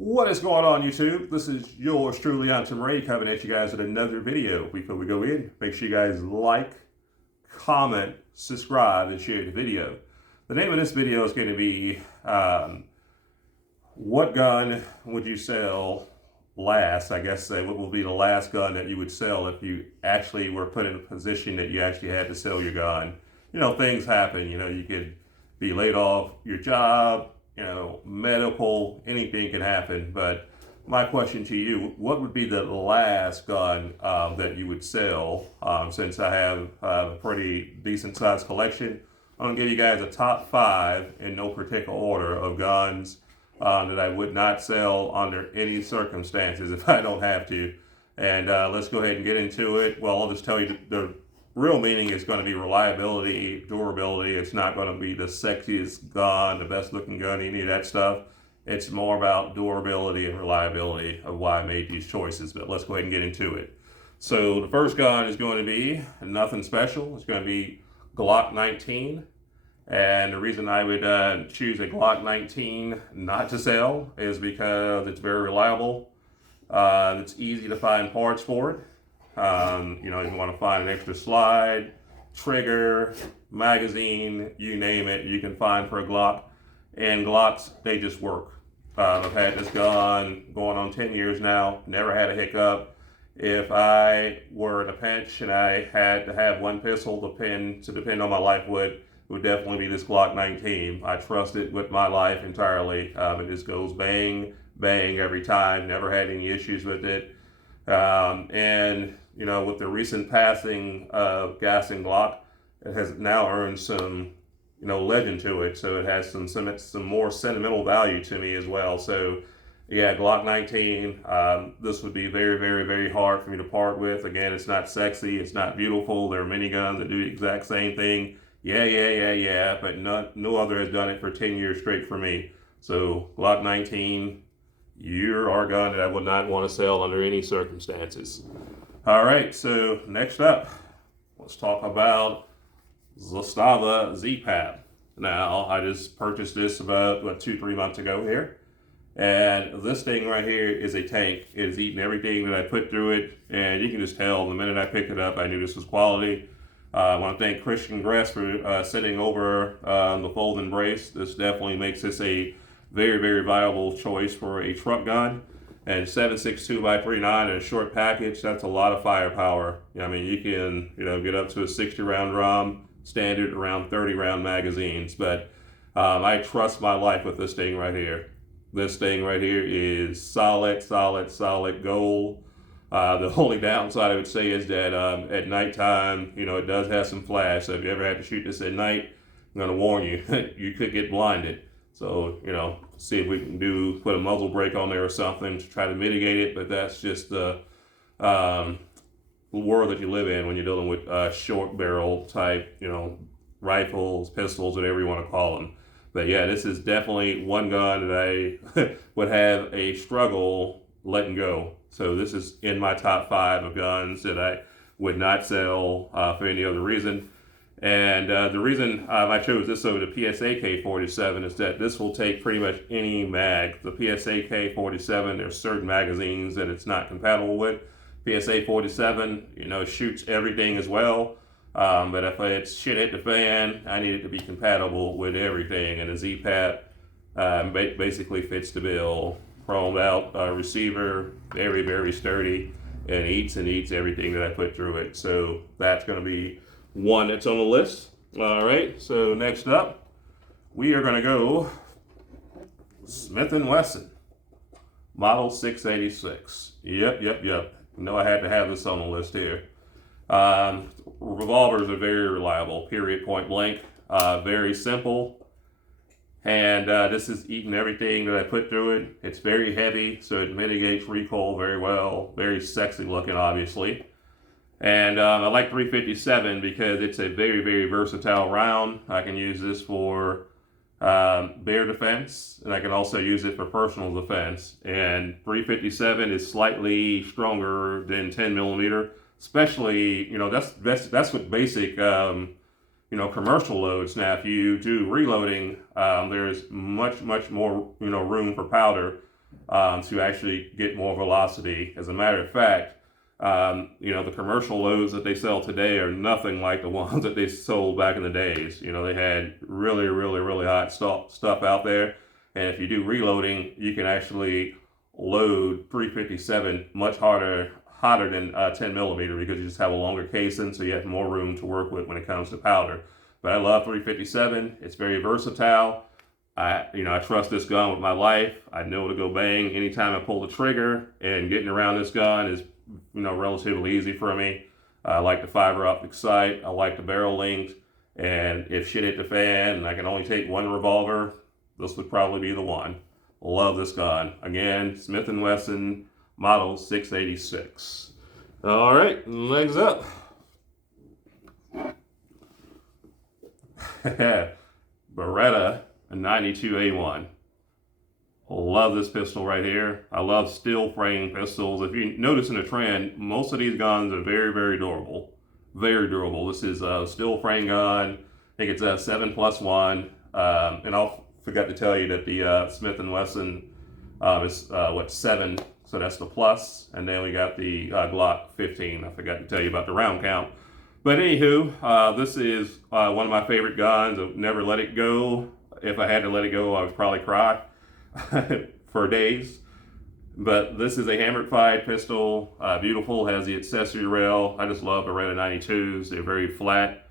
What is going on, YouTube? This is yours truly, ATUM-RE, coming at you guys with another video. Before we go in, make sure you guys like, comment, subscribe, and share the video. The name of this video is going to be, what gun would you sell last? I guess what will be the last gun that you would sell if you actually were put in a position that you actually had to sell your gun. You know, things happen. You know, you could be laid off your job, medical, anything can happen. But my question to you, what would be the last gun that you would sell? Since I have a pretty decent sized collection, I'm going to give you guys a top 5 in no particular order of guns that I would not sell under any circumstances if I don't have to. And let's go ahead and get into it. Well, I'll just tell you the real meaning is going to be reliability, durability. It's not going to be the sexiest gun, the best looking gun, any of that stuff. It's more about durability and reliability of why I made these choices. But let's go ahead and get into it. So the first gun is going to be nothing special. It's going to be Glock 19. And the reason I would choose a Glock 19 not to sell is because it's very reliable. It's easy to find parts for it. You want to find an extra slide, trigger, magazine, you name it, you can find for a Glock. And Glocks, they just work. I've had this gun going on 10 years now, never had a hiccup. If I were in a pinch and I had to have one pistol to depend on my life it would definitely be this Glock 19. I trust it with my life entirely. It just goes bang, bang every time, never had any issues with it. And with the recent passing of Gas and Glock, it has now earned some, legend to it. So it has some more sentimental value to me as well. So yeah, Glock 19, this would be very, very, very hard for me to part with. Again, it's not sexy, it's not beautiful. There are many guns that do the exact same thing. Yeah, but no other has done it for 10 years straight for me. So Glock 19, you're our gun that I would not want to sell under any circumstances. All right, so next up, let's talk about Zastava Z-Pap. Now, I just purchased this about 2-3 months ago here. And this thing right here is a tank. It is eating everything that I put through it. And you can just tell the minute I picked it up, I knew this was quality. I want to thank Christian Gress for sending over the folding brace. This definitely makes this a very, very viable choice for a truck gun. And 7.62 by 3.9 in a short package, that's a lot of firepower. I mean, you can get up to a 60-round drum, standard around 30-round magazines. But I trust my life with this thing right here. This thing right here is solid gold. The only downside I would say is that at nighttime, it does have some flash. So if you ever had to shoot this at night, I'm going to warn you, you could get blinded. So, see if we can put a muzzle brake on there or something to try to mitigate it. But that's just the world that you live in when you're dealing with short barrel type, rifles, pistols, whatever you want to call them. But yeah, this is definitely one gun that I would have a struggle letting go. So this is in my top 5 of guns that I would not sell for any other reason. And the reason I chose this over the PSA K47 is that this will take pretty much any mag. The PSA K47, there's certain magazines that it's not compatible with. PSA 47, shoots everything as well. But if it's shit hit the fan, I need it to be compatible with everything. And the Z-Pap basically fits the bill. Chromed out receiver, very, very sturdy, and eats everything that I put through it. So that's going to be one that's on the list. All right, so next up, we are going to go Smith & Wesson, Model 686. Yep. I had to have this on the list here. Revolvers are very reliable, period, point blank. Very simple. And this is eating everything that I put through it. It's very heavy, so it mitigates recoil very well. Very sexy looking, obviously. And I like 357 because it's a very, very versatile round. I can use this for bear defense, and I can also use it for personal defense. And 357 is slightly stronger than 10 millimeter, especially, that's what basic commercial loads. Now, if you do reloading, there's much more, room for powder. to actually get more velocity. As a matter of fact, the commercial loads that they sell today are nothing like the ones that they sold back in the days. They had really, really, really hot stuff out there. And if you do reloading, you can actually load 357 much hotter than 10 millimeter, because you just have a longer casing, so you have more room to work with when it comes to powder. But I love 357. It's very versatile. I trust this gun with my life. I know to go bang anytime I pull the trigger, and getting around this gun is, relatively easy for me. I like the fiber optic sight. I like the barrel length. And if shit hit the fan and I can only take one revolver, this would probably be the one. Love this gun. Again, Smith & Wesson model 686. All right, legs up. Beretta, a 92A1. Love this pistol right here. I love steel frame pistols. If you notice in the trend, most of these guns are very, very durable. Very durable. This is a steel frame gun. I think it's a 7+1. And I forgot to tell you that the Smith & Wesson is 7. So that's the plus. And then we got the Glock 15. I forgot to tell you about the round count. But anywho, this is one of my favorite guns. I've never let it go. If I had to let it go, I would probably cry for days. But this is a hammered fired pistol. Beautiful, has the accessory rail. I just love Beretta 92s. They're very flat.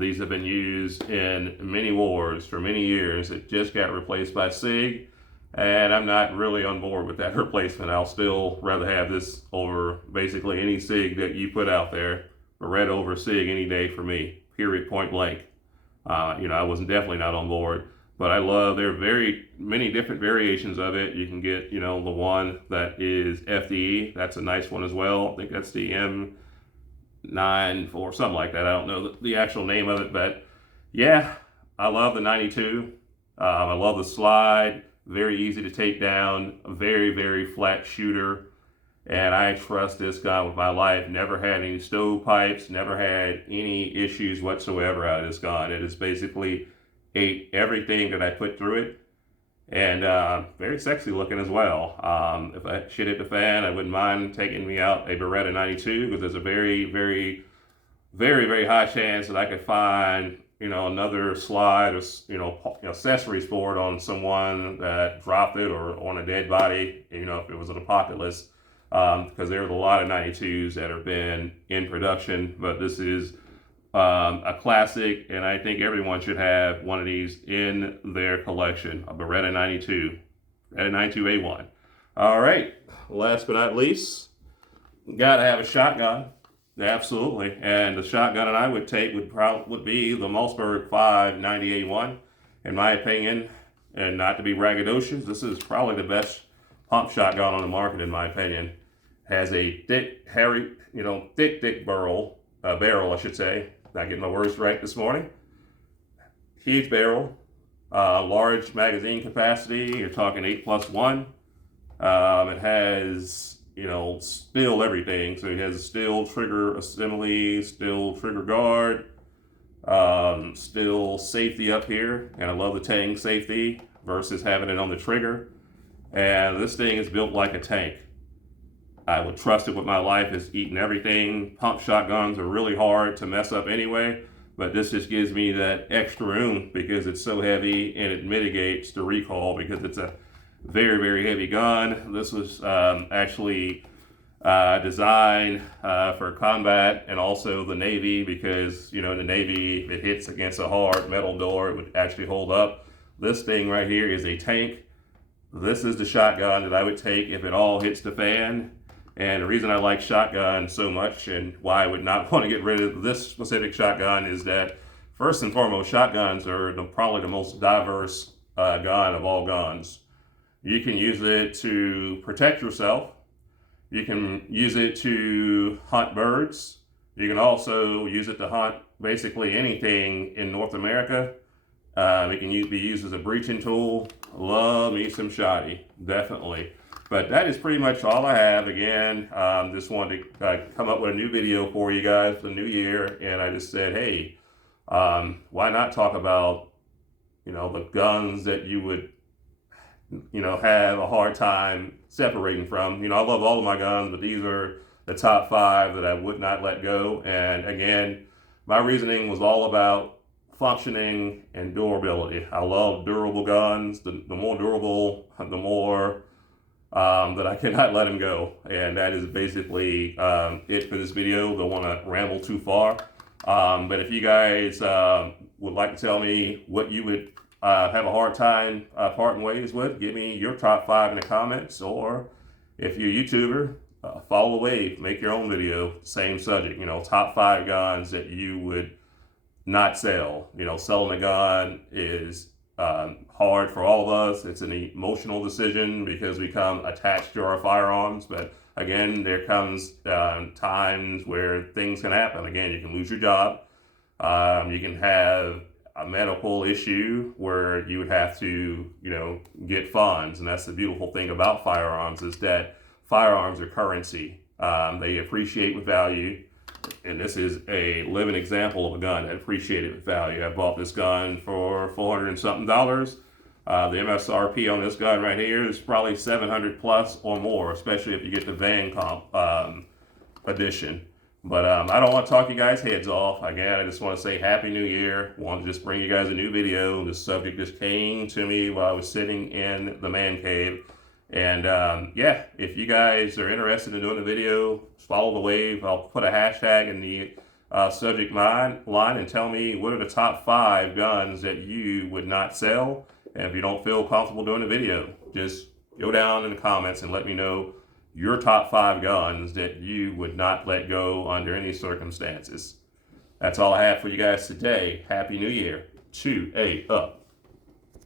These have been used in many wars for many years. It just got replaced by SIG, and I'm not really on board with that replacement. I'll still rather have this over basically any SIG that you put out there. Beretta over SIG any day for me, period, point blank. I was definitely not on board, but I love, there are very many different variations of it. You can get, the one that is FDE. That's a nice one as well. I think that's the M9 or something like that. I don't know the actual name of it, but yeah, I love the 92. I love the slide. Very easy to take down. A very, very flat shooter. And I trust this gun with my life. Never had any stovepipes, never had any issues whatsoever out of this gun. It is basically ate everything that I put through it. And very sexy looking as well. If I shit hit the fan, I wouldn't mind taking me out a Beretta 92, because there's a very, very, very, very high chance that I could find, another slide or, accessories for it on someone that dropped it, or on a dead body, if it was an apocalypse. Because there's a lot of 92s that have been in production, but this is a classic, and I think everyone should have one of these in their collection, a Beretta 92, Beretta 92A1. All right, last but not least, gotta have a shotgun, absolutely, and the shotgun that I would take would be the Mossberg 590A1, in my opinion, and not to be braggadocious, this is probably the best pump shotgun on the market, in my opinion. Has a thick, thick barrel, I should say. Not getting my words right this morning. Huge barrel, large magazine capacity. You're talking 8+1. It has, steel everything. So it has a steel trigger assembly, steel trigger guard, steel safety up here. And I love the Tang safety versus having it on the trigger. And this thing is built like a tank. I would trust it with my life. It's eating everything. Pump shotguns are really hard to mess up anyway, but this just gives me that extra room because it's so heavy, and it mitigates the recoil because it's a very, very heavy gun. This was actually designed for combat and also the Navy, because, in the Navy, if it hits against a hard metal door, it would actually hold up. This thing right here is a tank. This is the shotgun that I would take if it all hits the fan. And the reason I like shotgun so much, and why I would not want to get rid of this specific shotgun, is that first and foremost, shotguns are probably the most diverse gun of all guns. You can use it to protect yourself. You can use it to hunt birds. You can also use it to hunt basically anything in North America. It can be used as a breaching tool. Love me some shotty, definitely. But that is pretty much all I have. Again, just wanted to come up with a new video for you guys for the new year, and I just said, hey, why not talk about, the guns that you would have a hard time separating from. I love all of my guns, but these are the top 5 that I would not let go. And again, my reasoning was all about functioning and durability. I love durable guns. The more durable, the more that I cannot let them go. And that is basically it for this video. Don't want to ramble too far. But if you guys would like to tell me what you would have a hard time parting ways with, give me your top 5 in the comments. Or if you're a YouTuber, follow the wave, make your own video, same subject, top 5 guns that you would not sell. Selling a gun is hard for all of us. It's an emotional decision because we become attached to our firearms. But again, there comes times where things can happen. Again, you can lose your job. You can have a medical issue where you would have to, get funds. And that's the beautiful thing about firearms, is that firearms are currency. They appreciate with value. And this is a living example of a gun that appreciated with value. I bought this gun for $400 and something. The MSRP on this gun right here is probably 700 plus or more, especially if you get the Van Comp edition. But I don't want to talk you guys' heads off. Again, I just want to say Happy New Year. Want to just bring you guys a new video. This subject just came to me while I was sitting in the man cave. And yeah, if you guys are interested in doing a video, follow the wave. I'll put a hashtag in the subject line and tell me what are the top 5 guns that you would not sell. And if you don't feel comfortable doing a video, just go down in the comments and let me know your top 5 guns that you would not let go under any circumstances. That's all I have for you guys today. Happy New Year. 2-8 up.